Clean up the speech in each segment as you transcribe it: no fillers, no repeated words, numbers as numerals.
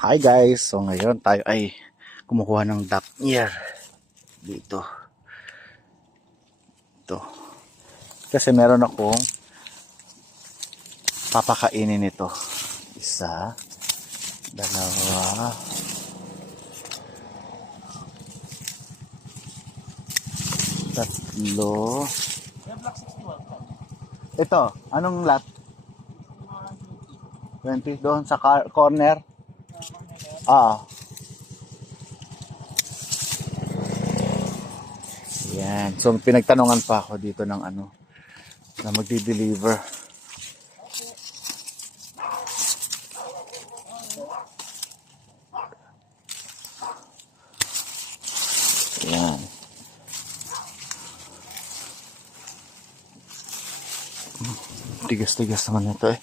Hi guys! So ngayon tayo ay kumukuha ng duck ear dito. Ito. Kasi meron akong papakainin ito. Isa, dalawa, tatlo. Ito, anong lot? 20 doon sa corner? Ah. Yan. So pinagtanungan pa ako dito ng ano na magdi-deliver. Yan. Tigas-tigas naman ito eh.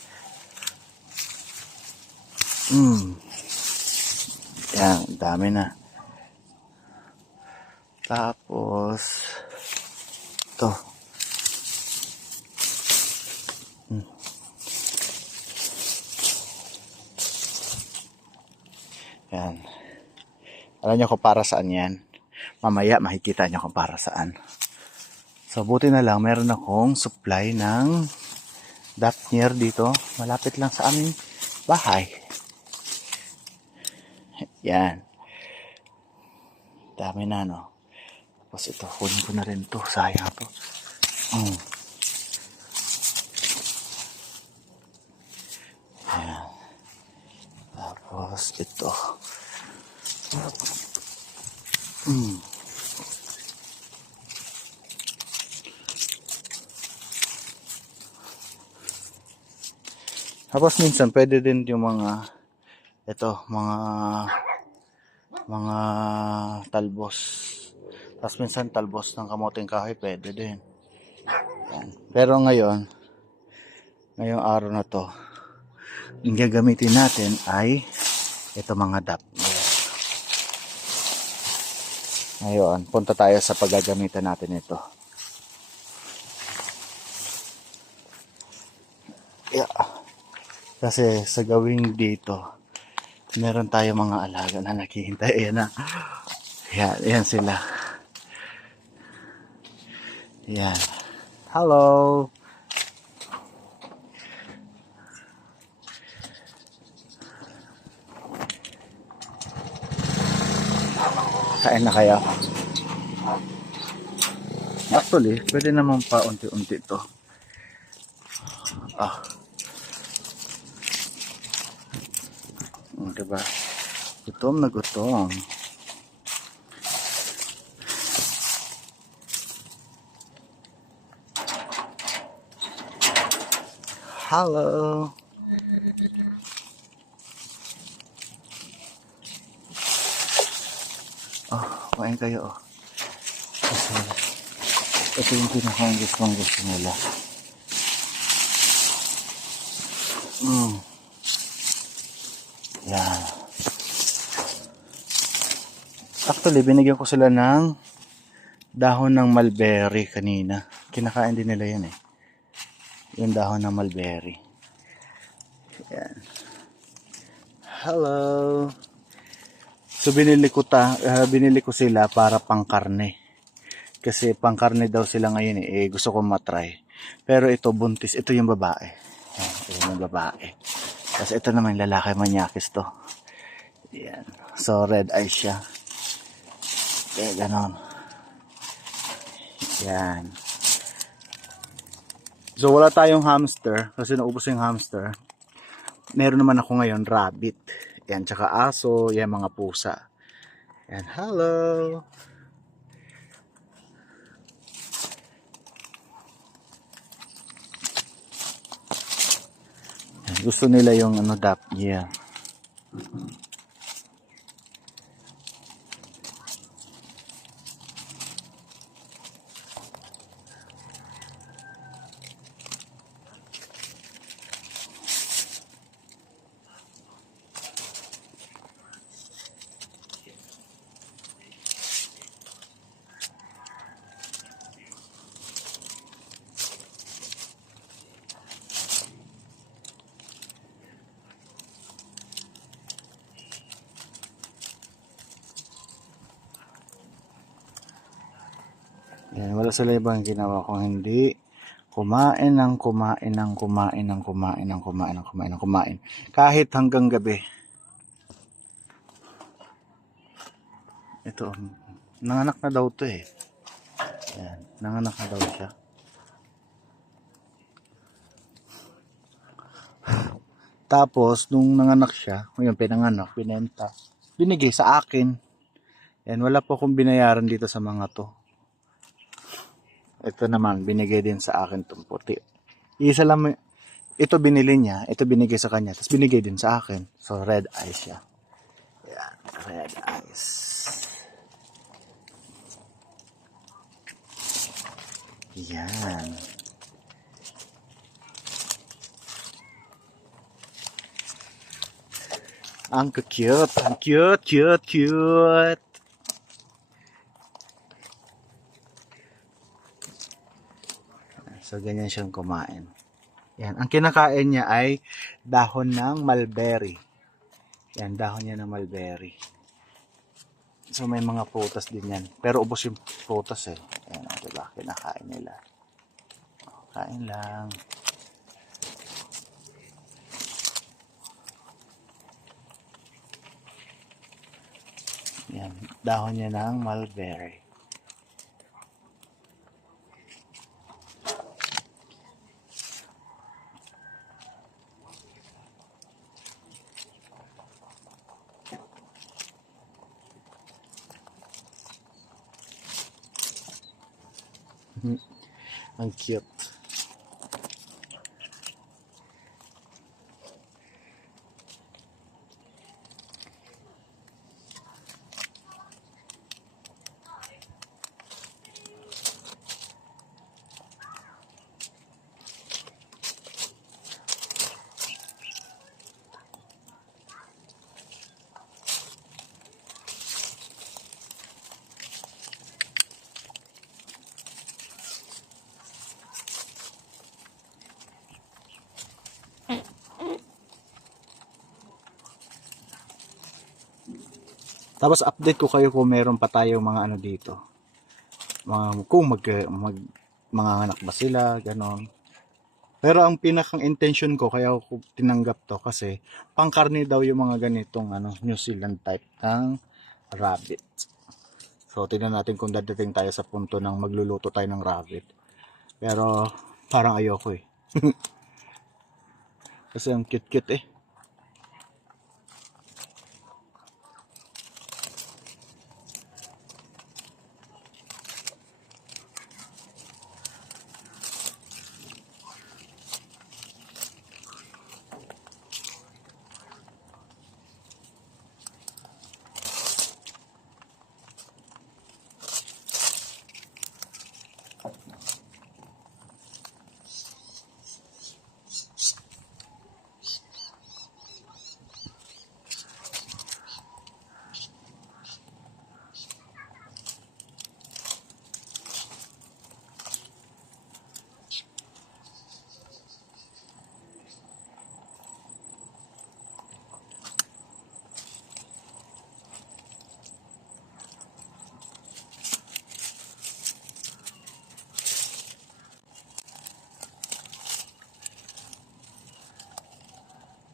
Yan, dami na. Tapos ito. Yan. Alam niyo kung para saan yan. Mamaya makikita niyo kung para saan. So buti na lang meron akong supply ng duck ear dito. Malapit lang sa aming bahay. Yan. Dami na no. Tapos ito, kunin ko na rin to. Sayang to. Yan. Tapos ito. Tapos minsan pwede din yung mga ito, mga talbos. Tapos minsan talbos ng kamuting kahoy pwede din. Yan. Pero ngayong araw na to, yung gagamitin natin ay ito mga duck. Ngayon, punta tayo sa paggagamitan natin ito. Yeah. Kasi sa gawing dito, meron tayo mga alaga na naghihintay. Ayan na. Yan sila. Yan. Hello. Kain na kayo. Actually, pwede naman pa unti-unti to. Diba? Gutom na gutom. Hello. Kumain kayo. Kasi ito yung pinakang gusto nila. Yan. Actually, binigyan ko sila ng dahon ng mulberry kanina. Kinakain din nila yan eh. Yung dahon ng mulberry. Yan. Hello. So binili ko sila para pangkarne. Kasi pangkarne daw sila ngayon eh. Gusto ko matry. Pero ito buntis, ito yung babae. Ito yung babae. Tapos ito naman yung lalaki, manyakis to. Yan. So red eyes siya. Kaya ganon. Yan. So wala tayong hamster kasi naubos yung hamster. Meron naman ako ngayon rabbit. Yan, tsaka aso, yan mga pusa. Yan, hello. Yan, gusto nila yung duck ear. Wala sila ibang ginawa kung hindi kumain ng kumain ng kumain ng kumain ng kumain ng kumain ng kumain. Kahit hanggang gabi. Ito, nanganak na daw to eh. Yan, nanganak na daw siya. Tapos, nung nanganak siya, yung pinanganak, binenta, binigay sa akin. Yan, wala po akong binayaran dito sa mga to. Ito naman, binigay din sa akin itong puti. Isa lang, ito binili niya, ito binigay sa kanya, tapos binigay din sa akin. So, red eyes siya. Yan, red eyes. Yan. Ang cute, ang cute, cute, cute. So, ganyan siyang kumain. Yan, ang kinakain niya ay dahon ng mulberry. Yan, dahon niya ng mulberry. So, may mga prutas din yan. Pero ubos yung prutas eh. Yan, diba? Kinakain nila. Kain lang. Yan, dahon niya ng mulberry. Ang cute. Tapos update ko kayo kung meron pa tayong mga ano dito. Kung mga anak ba sila, ganon. Pero ang pinakang intention ko kaya ako tinanggap to kasi pangkarne daw yung mga ganitong New Zealand type ng rabbit. So tingnan natin kung dadating tayo sa punto ng magluluto tayo ng rabbit. Pero parang ayoko eh. Kasi ang cute-cute eh.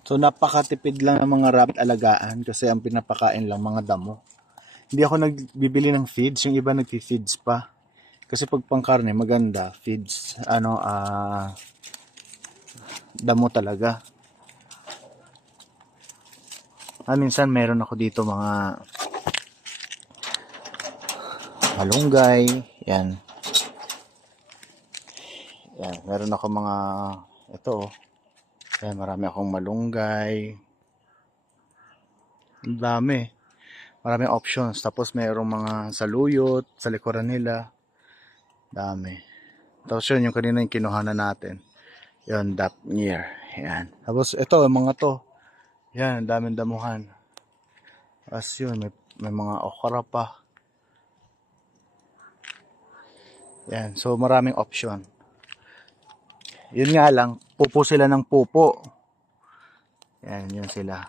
So napakatipid lang ng mga rabbit alagaan kasi ang pinapakain lang mga damo. Hindi ako nagbibili ng feeds, yung iba nagfi-feeds pa. Kasi pag pangkarne maganda, feeds damo talaga. Minsan meron ako dito mga malunggay, yan. Yan, meron ako mga ito oh. Ayan, marami akong malunggay. Ang dami. Maraming options. Tapos mayroong mga saluyot sa likuran nila. Dami. Tapos yun, yung kanina yung kinuhanan natin. Yun, Dapnir. Ayan. Tapos ito, mga to. Yan, daming damuhan. Tapos yun, may mga okra pa. Yan, so maraming option. Yun nga lang, pupo sila ng pupo. Yan, yun sila.